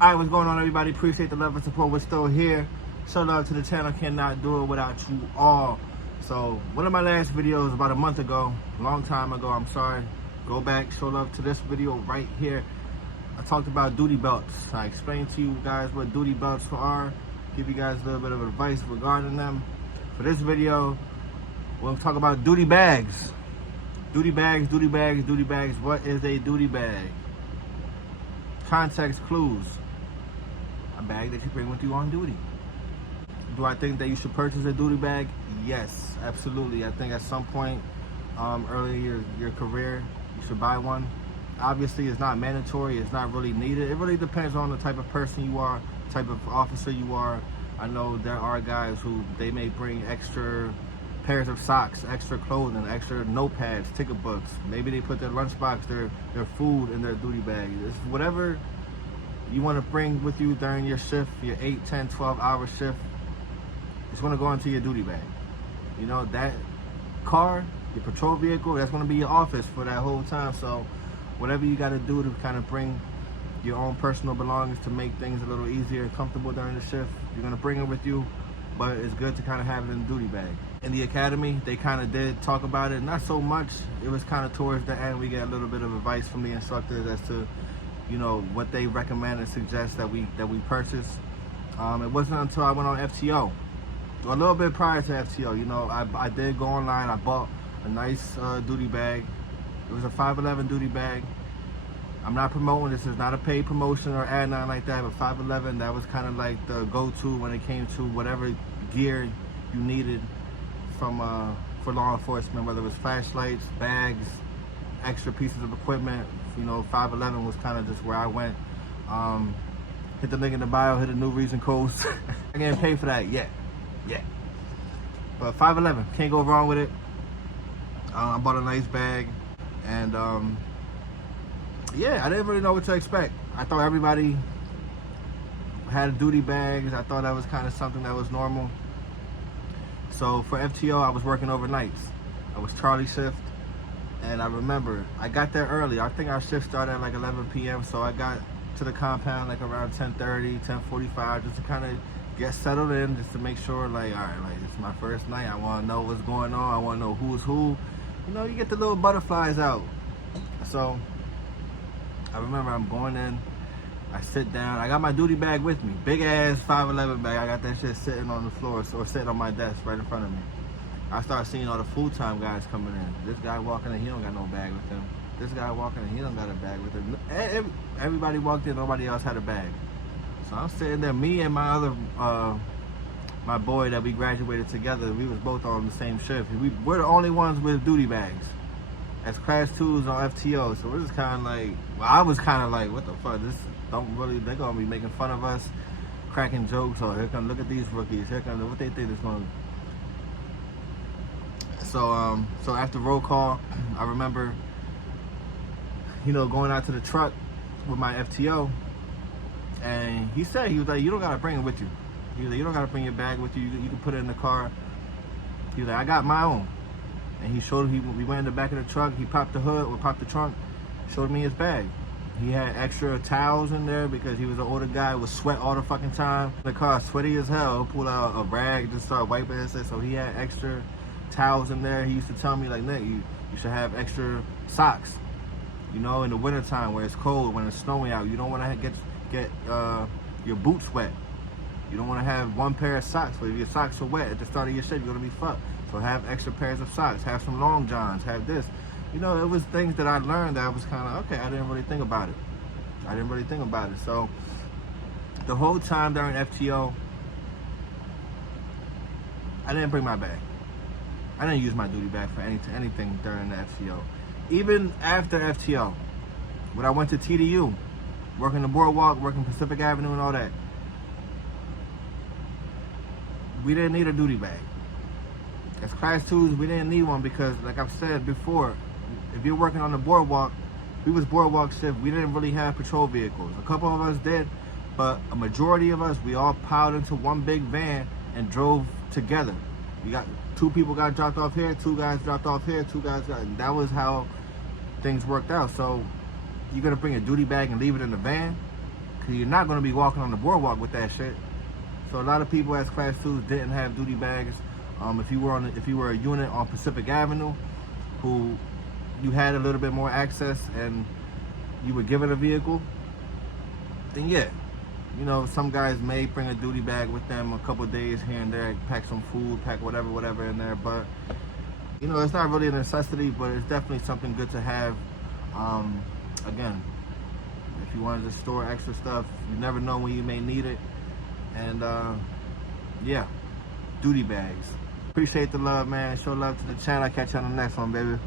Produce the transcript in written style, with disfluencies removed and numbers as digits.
Alright, what's going on, everybody? Appreciate the love and support. We're still here. Show love to the channel. Cannot do it without you all. So, one of my last videos about a month ago, a long time ago, I'm sorry. Go back, show love to this video right here. I talked about duty belts. I explained to you guys what duty belts are. Give you guys a little bit of advice regarding them. For this video, we'll talk about duty bags. Duty bags, duty bags, duty bags. What is a duty bag? Context clues. A bag that you bring with you on duty. Do I think that you should purchase a duty bag? Yes, absolutely. I think at some point early in your career, you should buy one. Obviously, it's not mandatory. It's not really needed. It really depends on the type of person you are, type of officer you are. I know there are guys who they may bring extra pairs of socks, extra clothing, extra notepads, ticket books. Maybe they put their lunchbox, their food in their duty bag. It's whatever you want to bring with you during your shift, your 8, 10, 12-hour shift. It's going to go into your duty bag. You know, that car, your patrol vehicle, that's going to be your office for that whole time. So whatever you got to do to kind of bring your own personal belongings to make things a little easier and comfortable during the shift, you're going to bring it with you, but it's good to kind of have it in the duty bag. In the academy, they kind of did talk about it, not so much. It was kind of towards the end, we get a little bit of advice from the instructors as to, you know, what they recommend and suggest that we purchase. It wasn't until I went on FTO, a little bit prior to FTO, you know, I did go online, I bought a nice duty bag. It was a 511 duty bag. I'm not promoting, this is not a paid promotion or ad, nothing like that, but 511, that was kind of like the go-to when it came to whatever gear you needed from for law enforcement, whether it was flashlights, bags, extra pieces of equipment. You know, 511 was kind of just where I went. Hit the link in the bio, hit the New Reason codes. I didn't pay for that yet. But 511, can't go wrong with it. I bought a nice bag, and yeah, I didn't really know what to expect. I thought everybody had duty bags. I thought that was kind of something that was normal. So for FTO, I was working overnights. I was Charlie shift. And I remember, I got there early. I think our shift started at like 11 p.m. So I got to the compound like around 10:30, 10:45, just to kind of get settled in, just to make sure, like, all right, like, it's my first night. I want to know what's going on. I want to know who's who. You know, you get the little butterflies out. So I remember I'm going in. I sit down. I got my duty bag with me. Big ass 511 bag. I got that shit sitting on the floor, or sitting on my desk right in front of me. I start seeing all the full-time guys coming in. This guy walking in, he don't got no bag with him. This guy walking in, he don't got a bag with him. Everybody walked in, nobody else had a bag. So I'm sitting there, me and my other, my boy that we graduated together, we was both on the same shift. We're the only ones with duty bags as class 2s on FTO. So we're just kind of like, well, I was kind of like, what the fuck, this don't really, they're going to be making fun of us, cracking jokes, or here come, look at these rookies, here come, what they think is going to. So after roll call, I remember, you know, going out to the truck with my FTO, and he was like, you don't gotta bring it with you. He was like, you don't gotta bring your bag with you. You can put it in the car. He was like, I got my own. And we went in the back of the truck. He popped the hood, or popped the trunk, showed me his bag. He had extra towels in there because he was an older guy, would sweat all the fucking time. The car sweaty as hell. He'll pull out a rag, just start wiping his head. So he had extra towels in there. He used to tell me, like, Nick, you should have extra socks. You know, in the wintertime where it's cold, when it's snowing out, you don't want to get your boots wet. You don't want to have one pair of socks, but if your socks are wet at the start of your shift, you're going to be fucked. So have extra pairs of socks, have some long johns, have this. You know, it was things that I learned that I was kind of, okay, I didn't really think about it. So the whole time during FTO, I didn't bring my bag. I didn't use my duty bag for anything during the FTO. Even after FTO, when I went to TDU, working the boardwalk, working Pacific Avenue and all that, we didn't need a duty bag. As class 2s, we didn't need one because, like I've said before, if you're working on the boardwalk, we was boardwalk shift, we didn't really have patrol vehicles. A couple of us did, but a majority of us, we all piled into one big van and drove together. We got 2 people got dropped off here, 2 guys dropped off here, 2 guys got, and that was how things worked out. So you're gonna bring a duty bag and leave it in the van? You're not going to be walking on the boardwalk with that shit. So a lot of people as class 2s didn't have duty bags. If you were a unit on Pacific Avenue, who you had a little bit more access and you were given a vehicle, then yeah, you know, some guys may bring a duty bag with them a couple of days here and there, pack some food, pack whatever in there. But you know, it's not really a necessity, but it's definitely something good to have. Again, if you wanted to store extra stuff, you never know when you may need it. And yeah, duty bags. Appreciate the love, man. Show love to the channel. I'll catch you on the next one, baby.